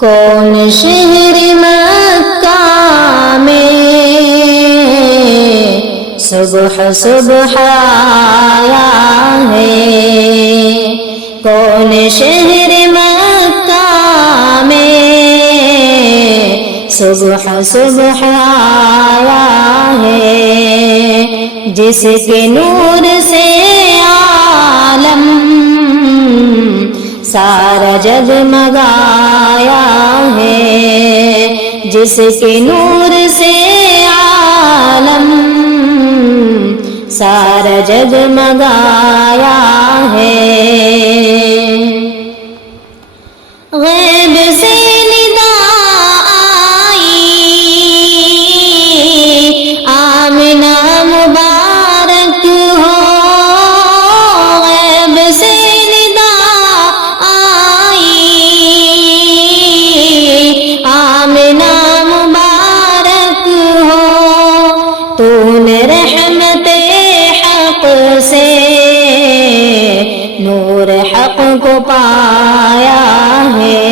کون شہر مکہ میں صبح صبح آیا ہے، کون شہر مکہ میں صبح صبح آیا ہے، جس کے نور سے عالم سارا جگمگایا ہے، جس کے نور سے عالم سارا جگمگایا ہے۔ غیب سے ندا آئی آمنہ مبارک ہو، غیب سے ندا آئی آمنہ مبارک ہو، تو نے رحمت حق سے نور حق کو پایا ہے،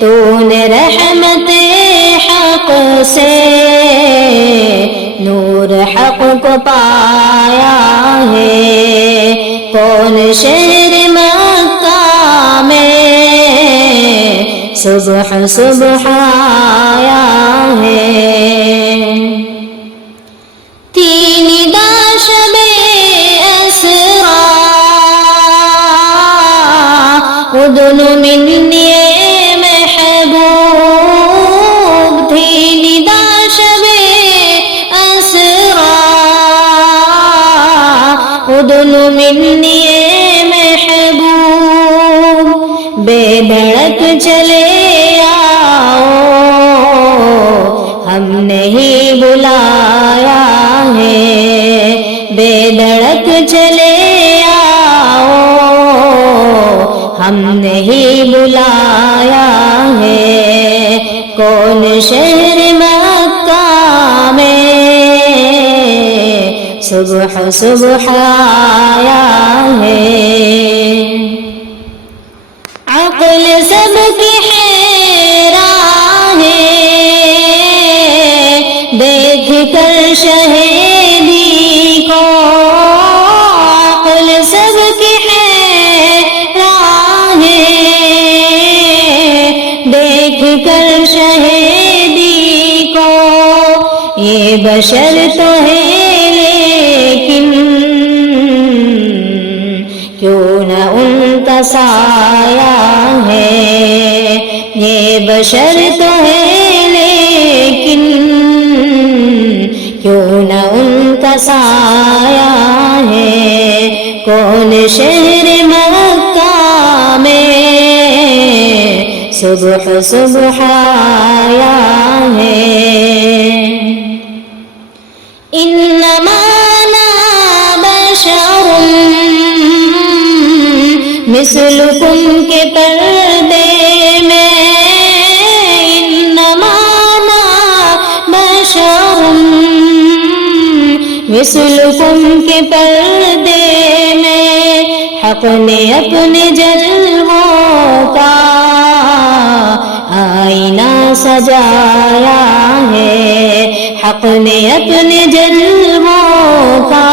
تو نے رحمت حق سے نور حق کو پایا ہے، کون شہر مکہ میں صبح صبح آیا ہے۔ تین دا شب اسرا ادن منی محبوب، تین دا شب اسرا ادن منی محبوب، بے دھڑک چلے آؤ ہم نہیں بلایا ہے، بے دھڑک چلے آؤ ہم نہیں بلایا ہے، کون شہر مکہ میں صبح صبح آیا ہے۔ عقل سب کی حیران ہے دیکھ کر شہیدی کو، عقل سب کی حیران ہے دیکھ کر شہیدی کو، یہ بشر تو ہے لیکن کیوں نہ ان کا سایہ ہے، یہ بشر تو ہے لیکن کیوں نہ ان کا سایہ ہے، کون شہر مکہ میں صبح صبح آیا ہے۔ انما انا بشر مثلکم کے پردے میں، انما انا بشر مثلکم کے پردے میں، حق نے اپنے جلووں کا آئینہ سجایا ہے، حق نے اپنے جلووں کا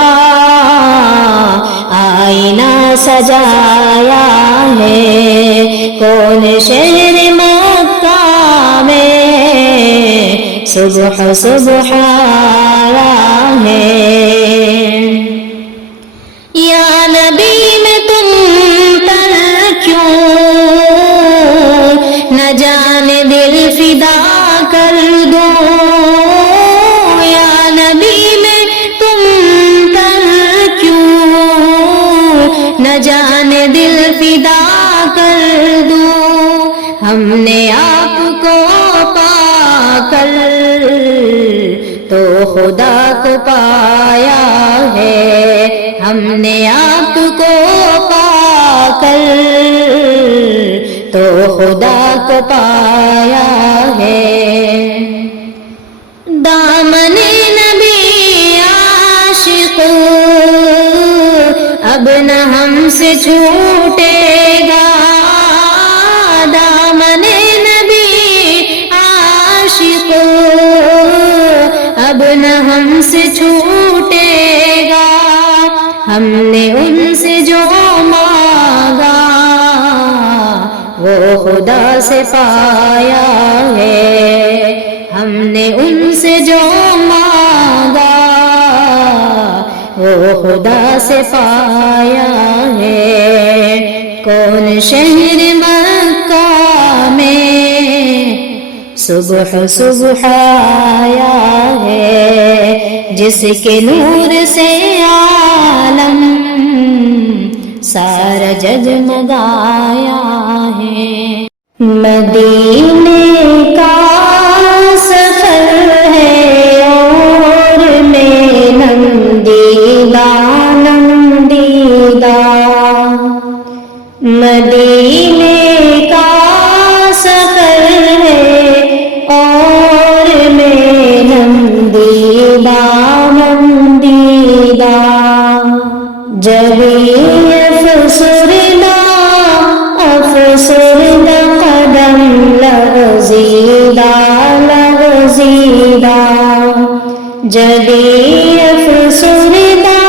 آئینہ سجایا ہے، کون شہر مکہ میں صبح صبح آیا ہے۔ یا نبی میں تم پر کیوں نہ جانے دل فدا کر دوں، یا نبی میں تم پر کیوں نہ جانے دل فدا کر دوں، ہم نے آپ کو پا کر تو خدا کو پایا ہے، ہم نے آپ کو پا کر تو خدا کو پایا ہے، دامن نبی عاشق اب نہ ہم سے چھوٹے گا، دامن ہم نے ان سے جو مانگا وہ خدا سے پایا ہے، ہم نے ان سے جو مانگا وہ خدا سے پایا ہے۔ کون شہر مکہ میں صبح صبح آیا ہے، جس کے نور سے عالم سارا جگمگایا ہے۔ مدینے کا سفر ہے اور میں نندیدہ نندیدہ، مدینے کا سفر ہے اور میں نندیدہ نندیدہ، جبھی افسردہ افسردہ قدم لغزیدہ لغزیدہ، جبھی افسردہ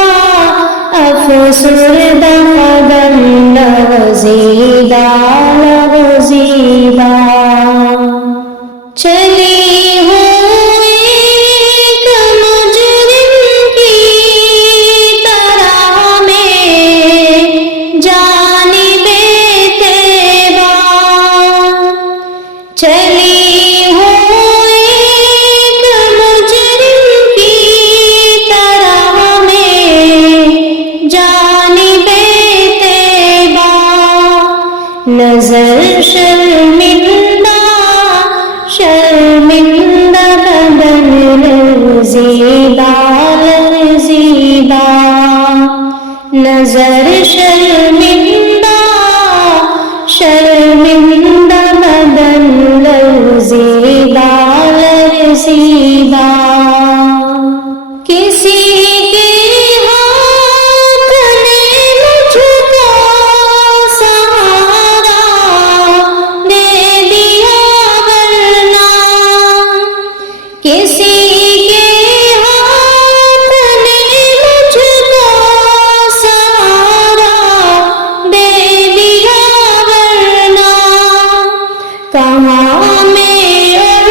افسردہ قدم لغزیدہ لغزیدہ، چلی ہوں ایک مجرم کی طرح میں جانب طیبہ، چلی ہوں ایک مجرم کی طرح میں جانب طیبہ، نظر شرمندہ شرمندہ بدن لرزیدہ لرزیدہ، نظر شرمندہ شرمندہ بدن لرزیدہ لرزیدہ، کسی کے ہاتھ نے مجھ کو سہارا دے دیا ورنہ، کسی کے ہاتھ نے مجھ کو سہارا دے دیا ورنہ، کہاں میں اور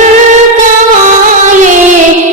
کہاں یہ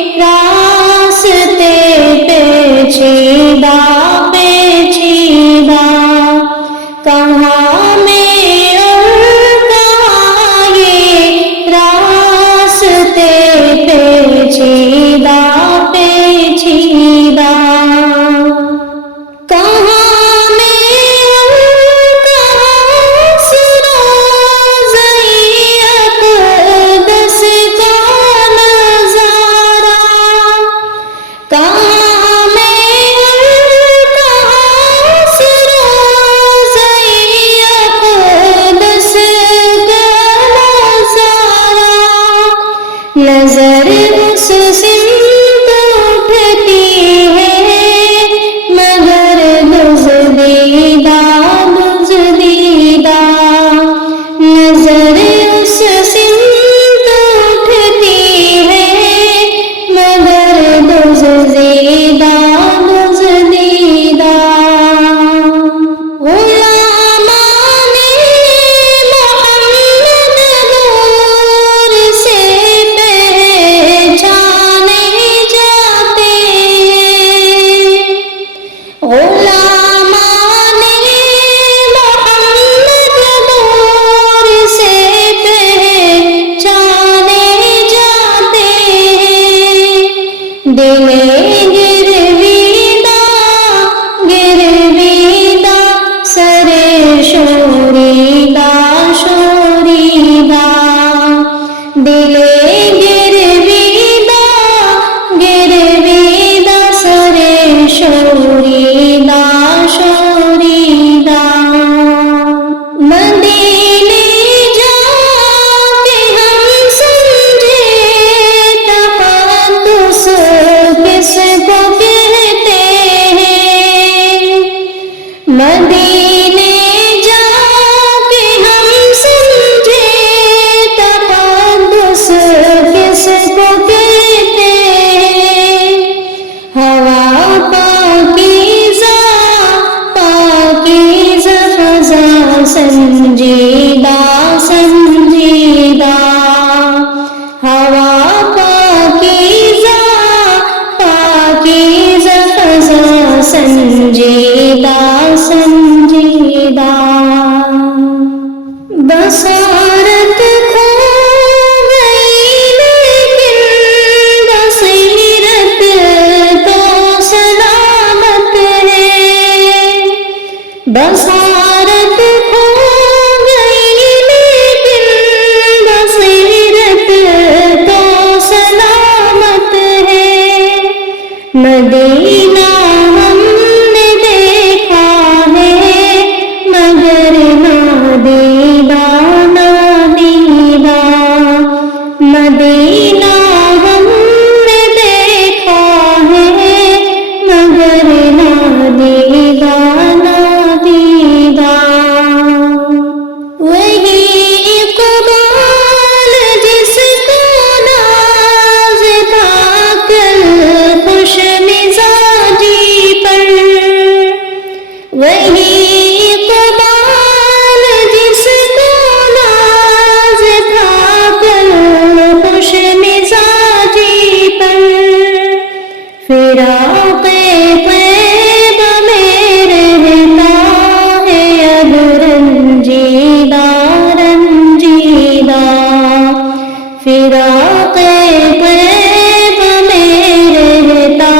فراق طیب میں رہتا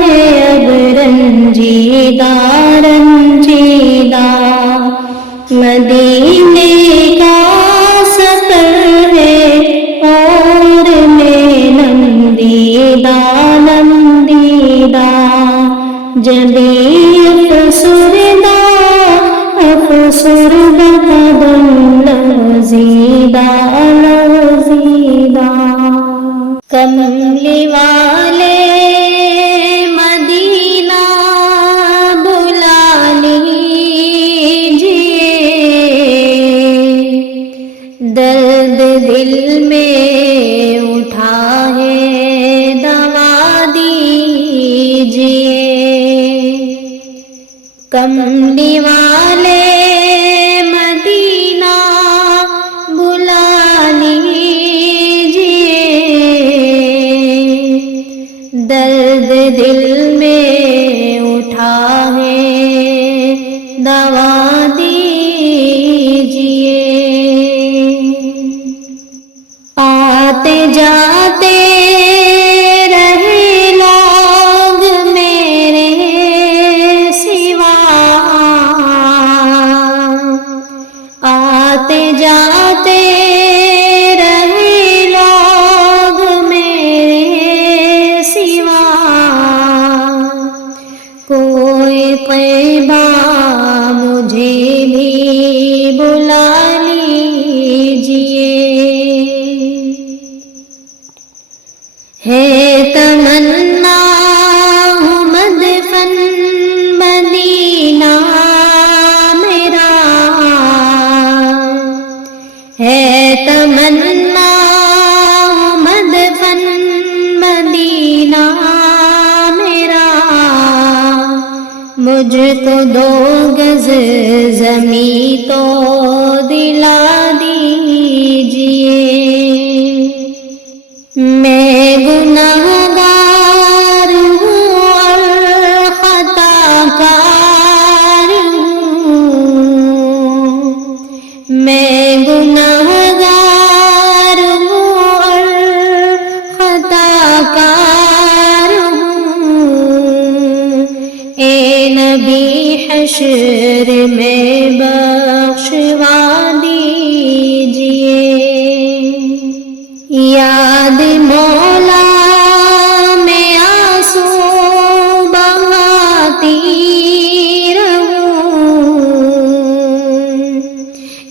ہے اب رنجیدہ رنجیدہ، مدینے کا سفر ہے اور میں نندیدہ نندیدہ، جبھی افسردہ افسردہ قدم لرزیدہ لرزیدہ۔ کملی والے مدینہ بلا لیجئے، درد دل میں اٹھا ہے دوا دیجئے۔ کملی والے مدینہ بلا لیجئے، درد دل میں اٹھا ہے دوا دیجئے۔ آتے جاتے رہے لوگ میرے سوا، آتے جاتے رہے لوگ میرے سوا، کوئی طیبہ مجھے بھی بلا لیجئے۔ ہے تمنا ہوں مدفن مدینہ میرا، ہے تمنا ہوں مدفن مدینہ میرا، مجھ کو 2 گز زمیں تو دلا دیجئے۔ میں گنہگار ہوں اور خطا کار ہوں، میں گنہگار ہوں اور خطا کار ہوں، اے نبی حشر میں بخشوا دیجئے۔ یاد مولا میں آنسو بہاتی رہوں،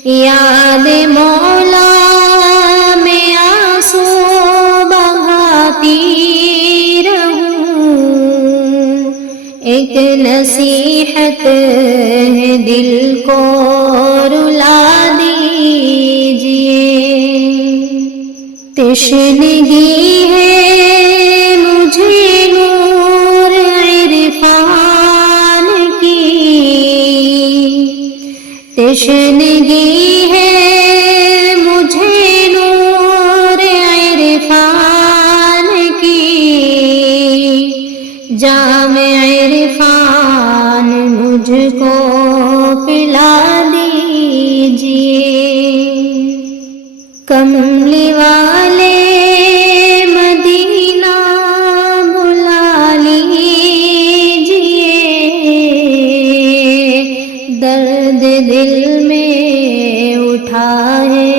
یاد مولا میں آنسو بہاتی رہوں، ایک نصیحت ہے دل کو رلا دیجئے۔ تشنگی ہے مجھے نور عرفان کی، تشنگی ہے مجھے نور عرفان کی، جام عرفان مجھ کو پلا دیجئے۔ کملی والے مدینہ بلا لیجئے، درد دل میں اٹھا ہے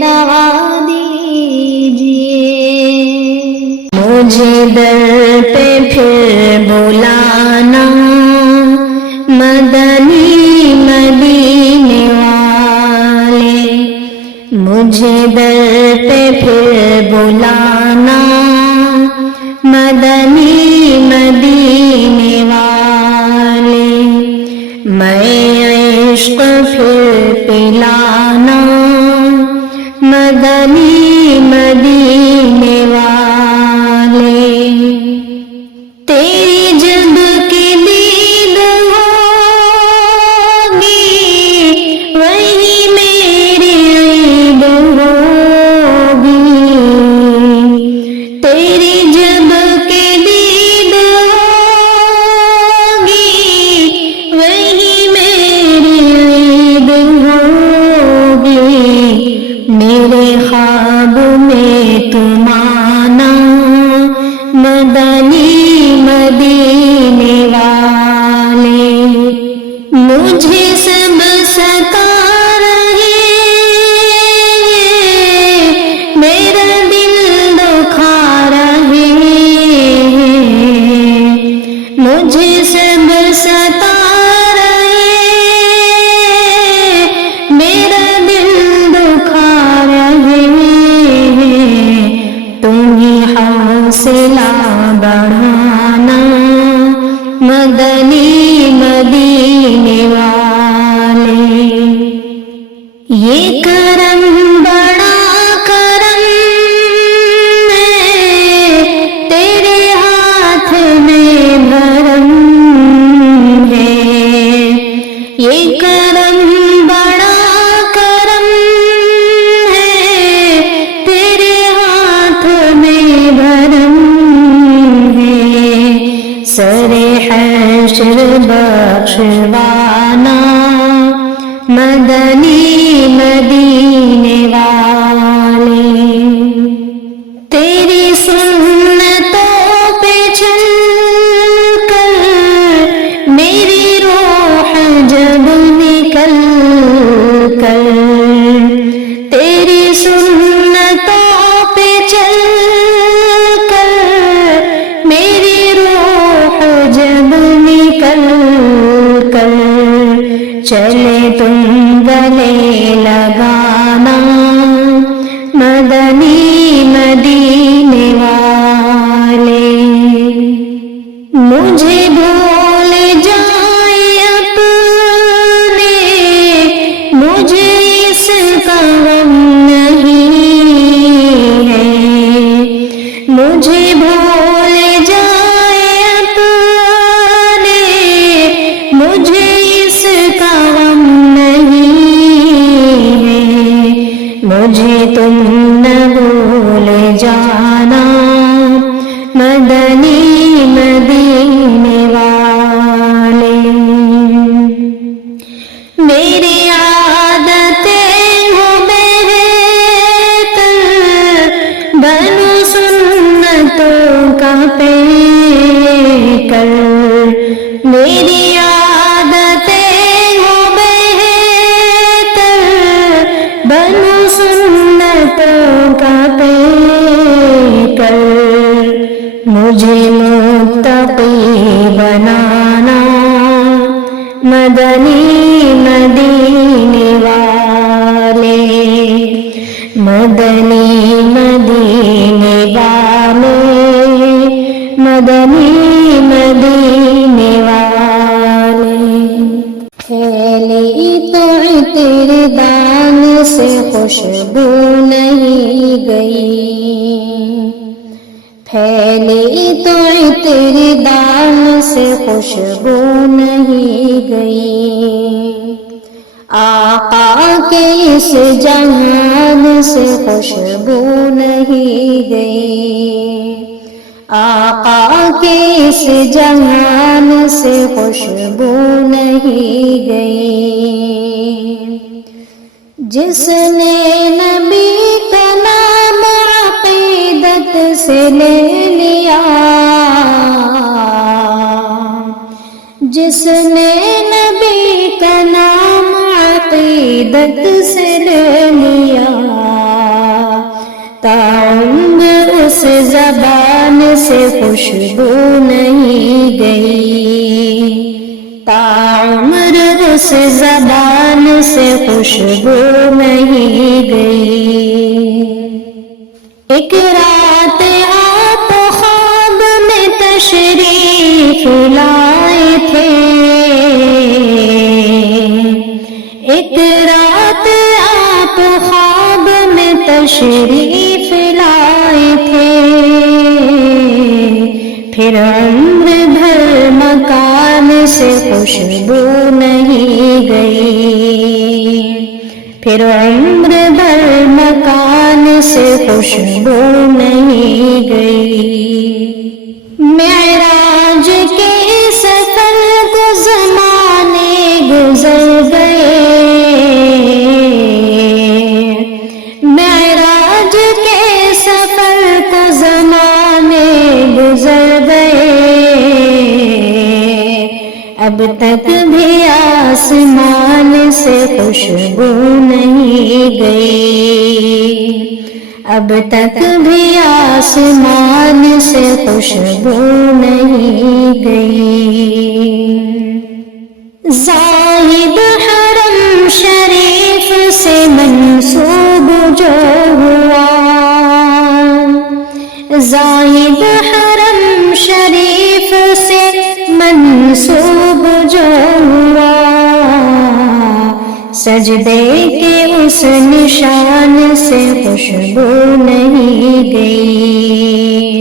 دوا دیجئے۔ مجھے در پہ پھر بلانا مدنی مدینے والے، مجھے در پہ پھر بلانا مدنی مدینے والے، میں عشق پھر پلانا مدنی مدینے والے۔ تیری جب کی دید ہوگی وہی میری عید ہوگی، تیری جب کی دید ہوگی وہی میری عید ہوگی، میرے خواب میں تم آنا مدنی مدینے والے، مجھے سب ستا رہے میرا دل دکھا رہے، مجھے سب ستا رہے میرا دل دکھا رہے، تم ہی حوصلہ بڑھانا مدنی مدینے والے، یہ کرم بڑا کرم ہے تیرے ہاتھ میں بھرم ہے، یہ کرم بڑا کرم ہے تیرے ہاتھ میں بھرم ہے، سر حشر بخشوانا مدنی مدینے والے، تیری سنتوں پہ چل کر میری روح جب نکل کر، تیری سنتوں پہ چل کر میری روح جب نکل کر، چلے تم گلے لگانا مدنی مدینے والے، مجھے بھول جائے اپنے مجھے اس کا غم نہیں ہے، مجھے بھول جائے اپنے مجھے اس کا غم نہیں ہے، مجھے تم نہ بھول جانا مدنی مدینے والے، میری عادتیں ہو بہتر بنو سنتوں کا پیکر، میری عادتیں ہو بہتر بنو سنتوں کا پیکر، مجھے متقی بنانا مدنی مدینے والے، مدنی مدینے والے، مدنی مدینے والے، پھیلی تو عطر دان سے خوشبو نہیں گئی، پھیلی تو عطر دان سے خوشبو نہیں گئی، آقا کے اس جہان سے خوشبو نہیں گئی، آقا کے اس جہان سے خوشبو نہیں گئی، جس نے نبی کا نام عقیدت سے لے لیا، جس نے نبی کا نام عقیدت سے لے لیا، تعمر اس زبان سے خوشبو نہیں گئی، تعمر اس زبان سے خوشبو نہیں گئی، ایک رات آپ خواب میں تشریف لائے تھے، ایک رات آپ خواب میں تشریف لائے تھے، پھر عمر بھر مکان سے خوشبو نہیں گئی، پھر عمر بھر مکان سے خوشبو نہیں گئی، معراج کے سفر کو زمانے گزر گئے، معراج حج کے سفر کو زمانے گزر گئے، اب تک بھی آسمان سے خوشبو نہیں گئی، اب تک بھی آسمان سے خوشبو نہیں گئی۔ زاہد حرم شریف سے منسوب جو ہوا، زاہد حرم شریف سے منسوب جو ہوا، سجدے کے اس نشان سے خوشبو نہیں گئی،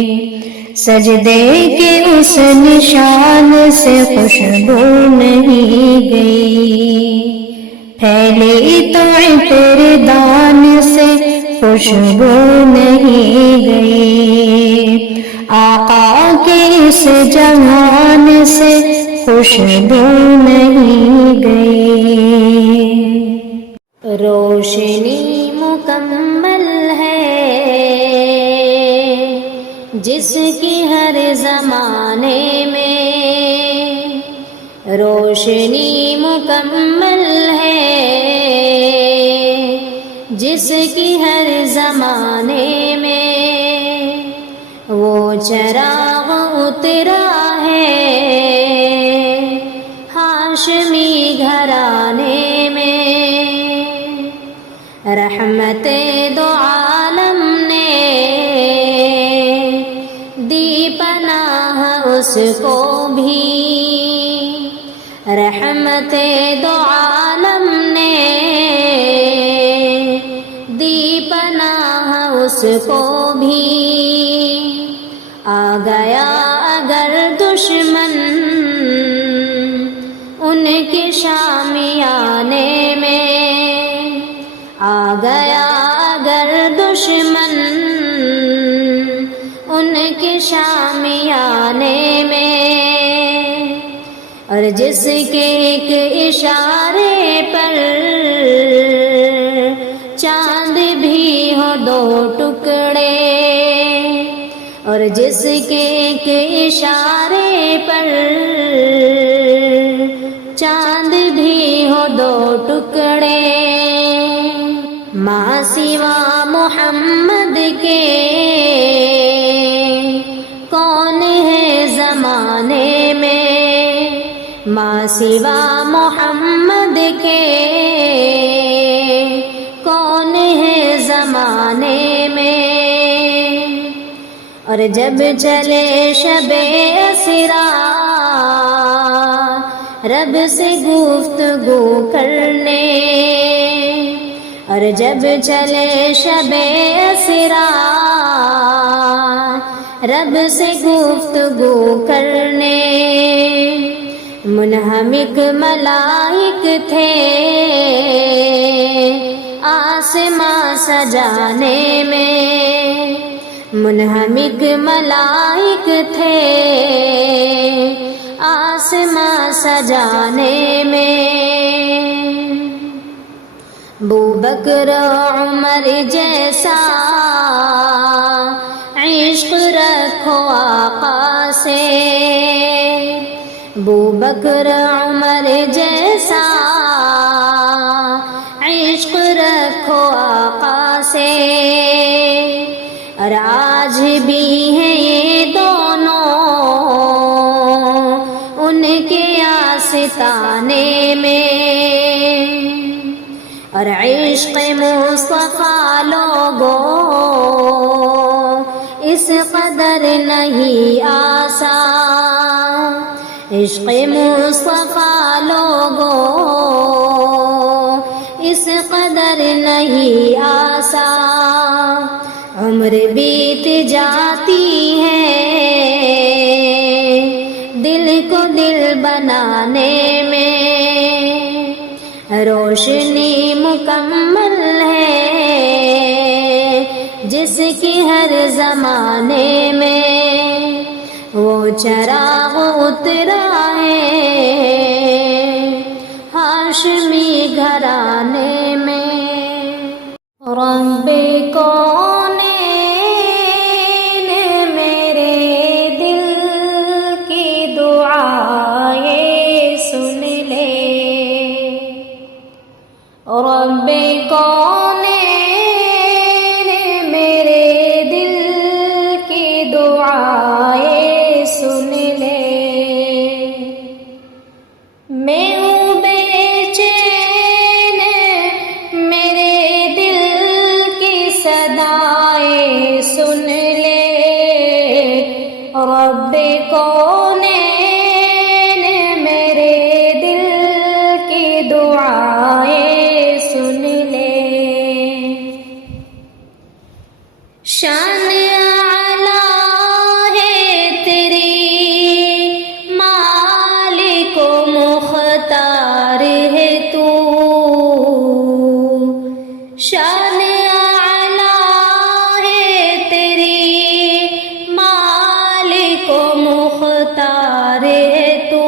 سجدے کے اس نشان سے خوشبو نہیں گئی۔ پھیلی تو عطر دان سے خوشبو نہیں گئی، آقا کے اس جہان سے خوشبو نہیں گئی۔ روشنی مکمل ہے جس کی ہر زمانے میں، روشنی مکمل ہے جس کی ہر زمانے میں، وہ چراغ اترا ہے ہاشمی گھرانے میں، رحمت دو عالم نے دی پناہ اس کو بھی، رحمت دو عالم نے دی پناہ اس کو بھی، آ گیا اگر دشمن ان کے شامیانے میں، آ گیا اگر دشمن ان کے شامیانے میں، اور جس کے ایک اشارے پر چاند بھی ہو دو ٹکڑے، اور جس کے ایک اشارے پر چاند بھی ہو دو ٹکڑے، ماں سوا محمد کے کون ہے زمانے میں، ماں سوا محمد کے کون ہے زمانے میں، اور جب چلے شب اسرا رب سے گفتگو کرنے، اور جب چلے شب اسرا رب سے گفتگو کرنے، منہمک ملائک تھے آسماں سجانے میں، منہمک ملائک تھے آسماں سجانے میں، ابوبکر عمر جیسا عشق رکھو آقا سے، ابوبکر عمر جیسا عشق رکھو آقا سے، اور آج بھی ہیں یہ دونوں ان کے آستانے میں، اور عشق مصطفیٰ لوگوں اس قدر نہیں آسان، عشق مصطفیٰ لوگوں اس قدر نہیں آسان، عمر بیت جاتی ہے دل کو دل بنانے میں، روشنی مکمل ہے جس کی ہر زمانے میں، وہ چراغ اترا ہے ہاشمی گھرانے میں، رب کون صدائیں سن لے، رب کونین میرے دل کی دعائیں سن لے۔ شان اعلیٰ ہے تیری، مالک و مختار ہے تو، شان اعلیٰ ہے تیری، مالک و مختار ہے تو،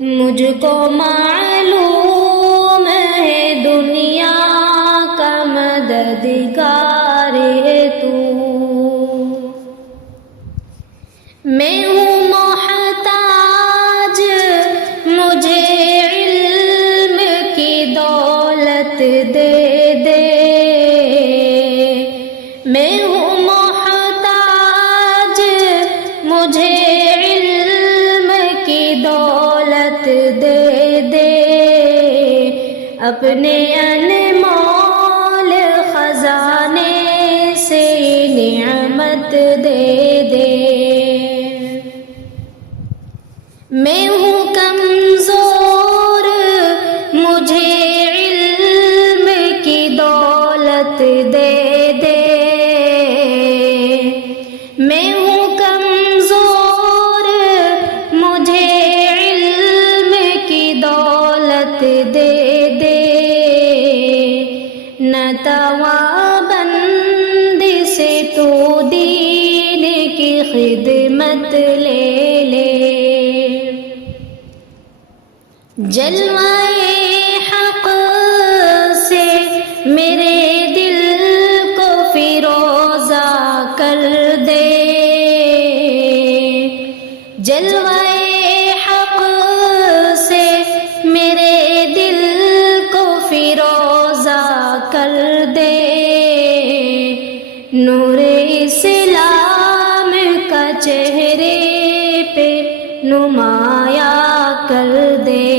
مجھ کو معلوم ہے دنیا کا مددگار ہے تو، میں ہوں محتاج مجھے علم کی دولت دے دے، میں ہوں محتاج مجھے علم کی دولت دے دے، اپنے انمول خزانے سے نعمت دے دے۔ میں ہوں کمزور مجھے علم کی دولت دے دے، میں ہوں کمزور مجھے علم کی دولت دے دے، نہ توابند سے تو دین کی خدمت لے لے، جلوائے حق سے میرے دل کو فیروزہ کر دے، جلوائے حق سے میرے دل کو فیروزہ کر دے، نور اسلام کا چہرے پہ نمایاں کر دے،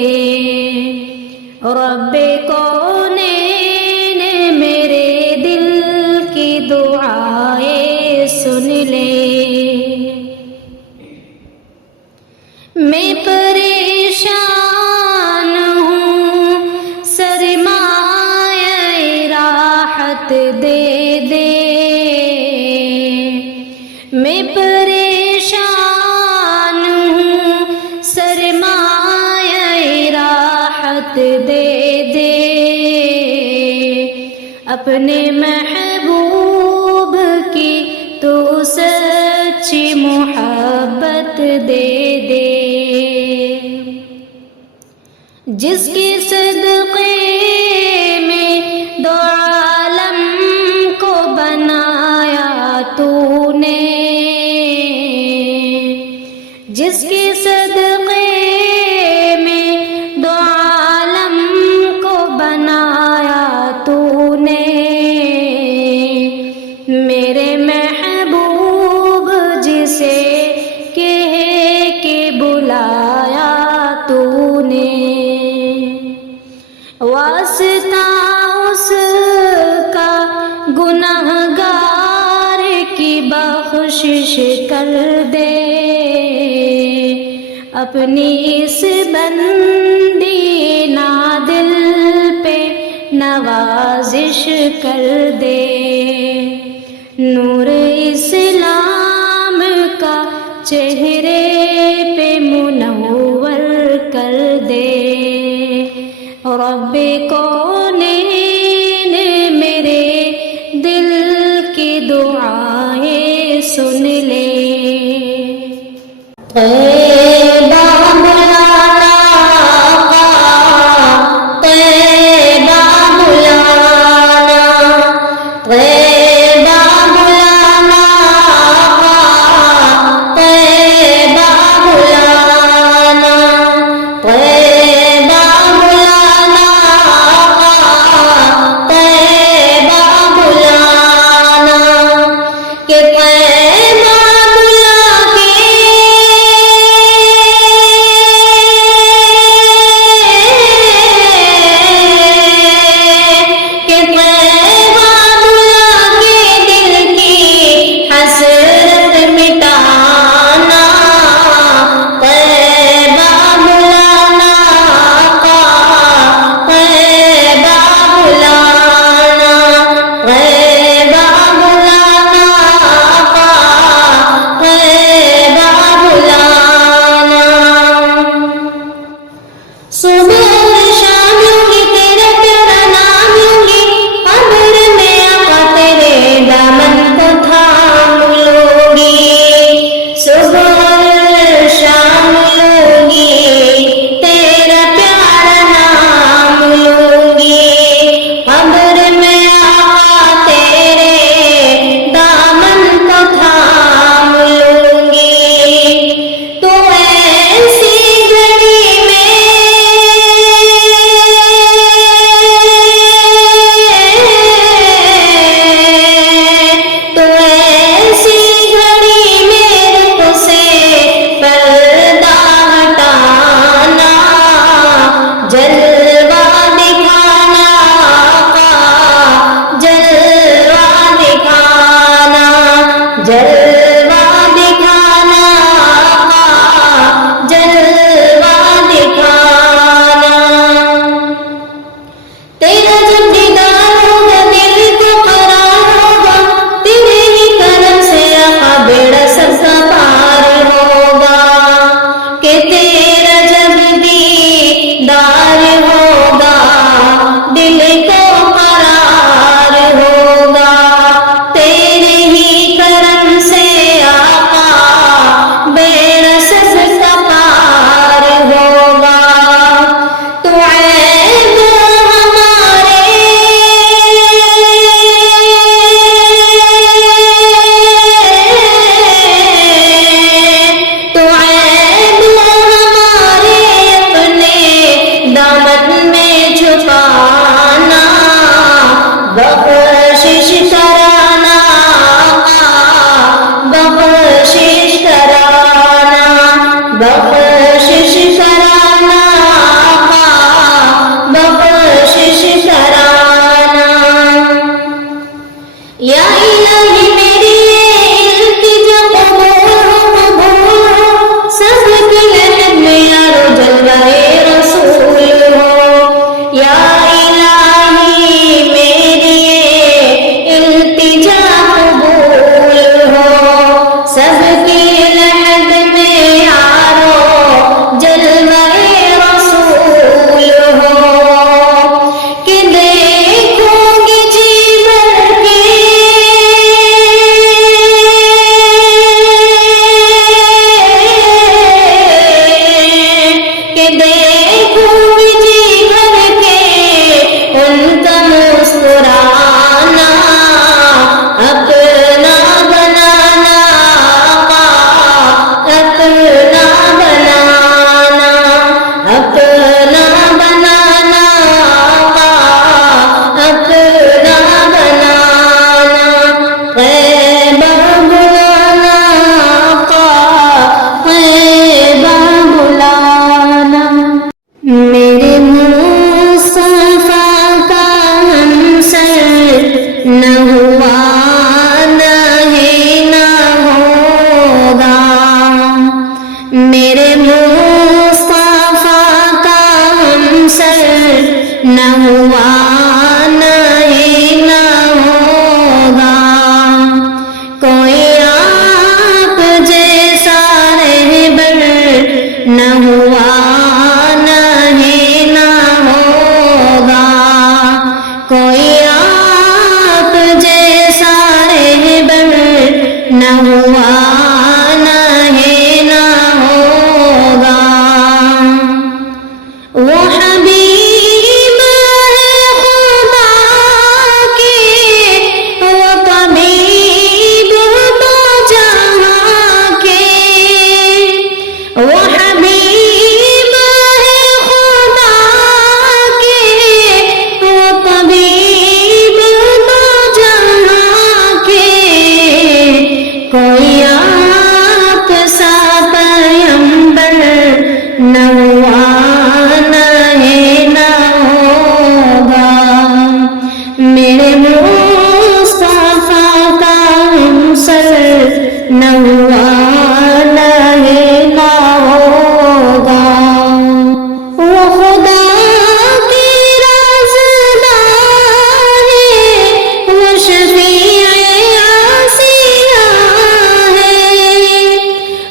رب کونین میرے دل کی دعائیں سن لے۔ میں پریشان ہوں سرمایہ راحت دے دے، میں پریشان ہوں سرمایہ راحت دے دے، اپنے محبوب کی تو سچی محبت دے دے، جس کے صدقے میں دو عالم کو بنایا تو نے، جس کے صدقے میں دو عالم کو بنایا تو نے، میرے محبوب جسے کہہ کے بلایا تو نے، واسطہ اس کا گنہگار کی بخشش کر دے، اپنی اس بندی نادل پہ نوازش کر دے، نور اسلام کا چہرے پہ منور کر دے، رب کونین میرے دل کی دعائیں سن لے۔ طیبہ بلانا آقا، طیبہ بلانا، طیبہ بلانا آقا، طیبہ بلانا، طیبہ بلانا آقا، طیبہ بلانا، کہ طیبہ بلا کے یا الہی میری التجا قبول ہو، سب کے لحد میں یارو جلوہ رسول ہو، یا الہی میری التجا قبول ہو، سب کے لحد میں یارو جلوہ رسول ہو، کہ دیکھوں گی جی بھر کے کہ دیکھوں گی جی بھر کے ان کا مسکرانا، اپنا بنانا آقا، اپنا بنانا، اپنا بنانا آقا، اپنا بنانا، غیبہ بلانا آقا، غیبہ بلانا، میرے مصطفیٰ کا ہمسر نہ ہوا نہ ہے نہ ہوگا، میرے مصطفیٰ کا ہمسر نہ ہوا نہ ہے نہ ہوگا، کوئی آپ جیسا رہبر نہ ہوا نہ ہے نہ ہوگا، کوئی آپ جیسا رہبر نہ ہوا نہ ہے نہ ہوگا، وہ حبیب ہے خدا کے، وہ طبیب دو جہاں کے، وہ حبیب ہے خدا کے، وہ طبیب دو جہاں کے، کوئی آپ سا پیغمبر نہ ہوا نہ ہے نہ ہوگا، میرے مصطفیٰ کا ہمسر نہ ہوا نہ ہے نہ ہوگا، وہ خدا کی رازدار ہے، وہ شفیع آسیہ ہے،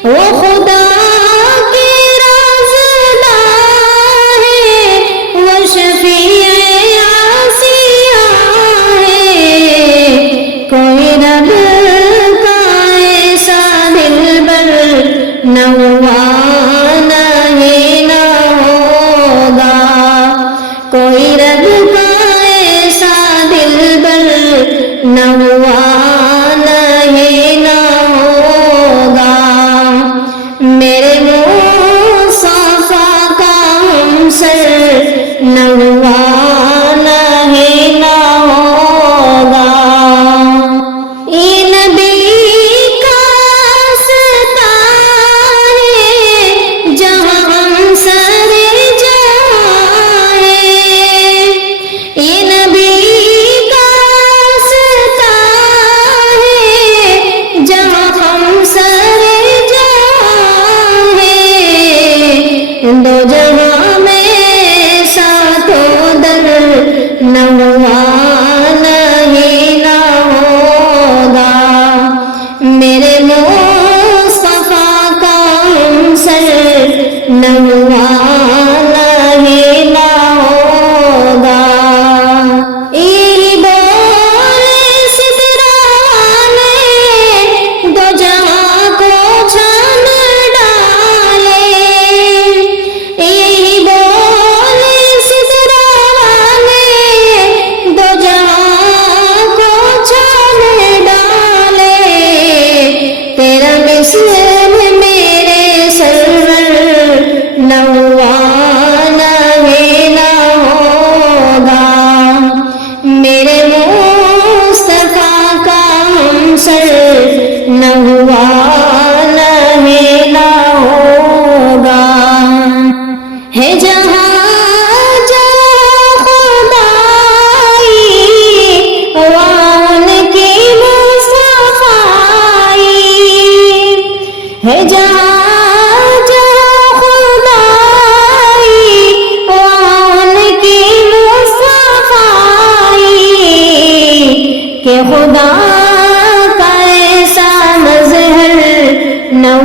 وہ خدا کی رازدار ہے، وہ شفیع آسیہ ہے، کوئی رب کا ایسا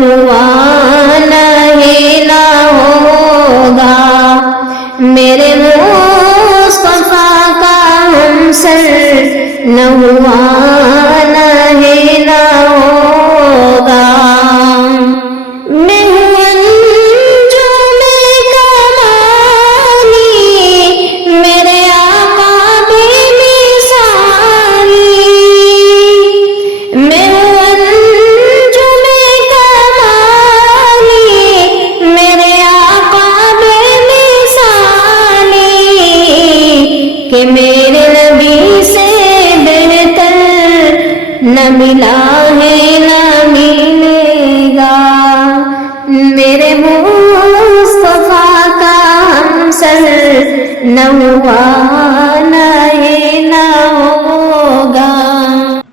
ہوا نہیں نہ ہوگا، میرے مصطفیٰ کا ہمسر نہ ہوا نہیں نہ ہوگا۔ میں ہوں انجم کمالی، میرے آقا بھی مثالی، میں ہوں انجم کمالی، میرے آقا بھی مثالی، کہ میرے نبی سے بہتر نہ ملا ہے نہ ملے گا، میرے مصطفیٰ کا ہمسر نہ ہوا نہیں نہ ہوگا۔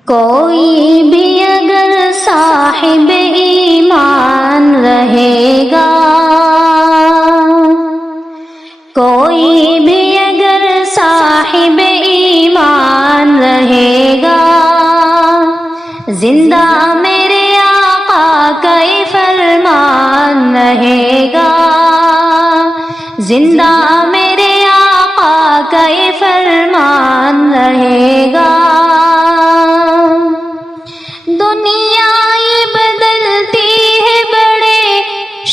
کوئی بھی اگر صاحب ایمان رہے گا، کوئی بھی اگر صاحب ایمان رہے گا، زندہ میرے آقا کا فرمان رہے گا، زندہ میرے آقا کا فرمان رہے گا۔ دنیا یہ بدلتی ہے بڑے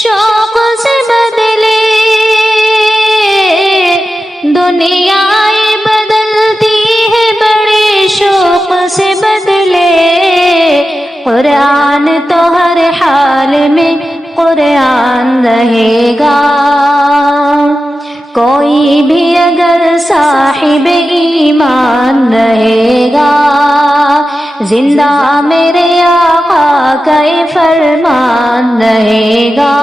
شوق سے بدلے، دنیا یہ بدلتی ہے بڑے شوق سے بدلے، قرآن تو ہر حال میں قرآن رہے گا، کوئی بھی اگر صاحب ایمان رہے گا، زندہ میرے آقا کا فرمان رہے گا۔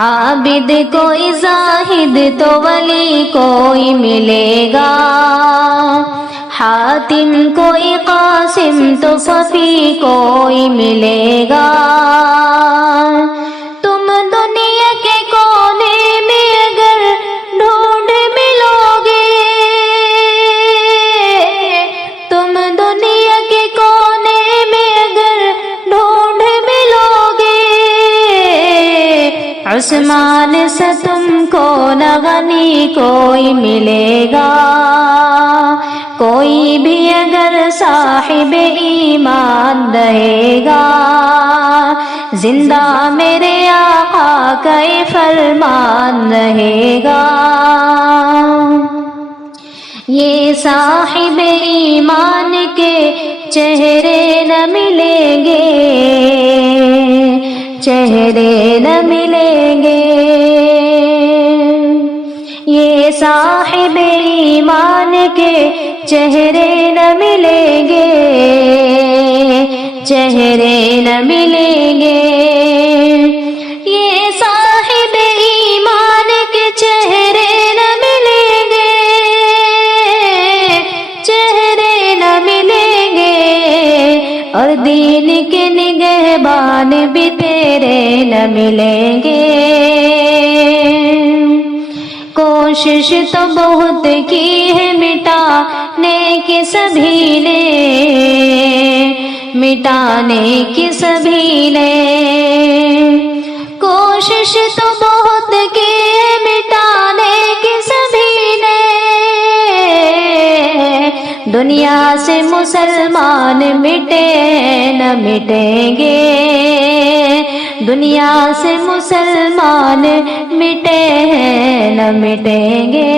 عابد کوئی زاہد تو ولی کوئی ملے گا، حاتم کوئی قاسم تو صفی کوئی ملے گا، تم دنیا کے کونے میں اگر ڈھونڈ ملو گے، تم دنیا کے کونے میں اگر ڈھونڈ ملو گے، عثمان سے تم کو نہ غنی کوئی ملے گا، کوئی بھی اگر صاحب ایمان رہے گا، زندہ میرے آقا کا فرمان رہے گا۔ یہ صاحب ایمان کے چہرے نہ ملیں گے، چہرے نہ ملیں گے، یہ صاحب ایمان کے چہرے نہ ملیں گے، چہرے نہ ملیں گے، یہ صاحب ایمان کے چہرے نہ ملیں گے، چہرے نہ ملیں گے، اور دین کے نگہبان بھی تیرے نہ ملیں گے۔ کوشش تو بہت کی ہے مٹانے کی سبھی نے، مٹانے کی سبھی نے، کوشش تو بہت کی ہے مٹانے کی سبھی نے، دنیا سے مسلمان مٹے نہ مٹیں گے، دنیا سے مسلمان مٹے نہ مٹیں گے۔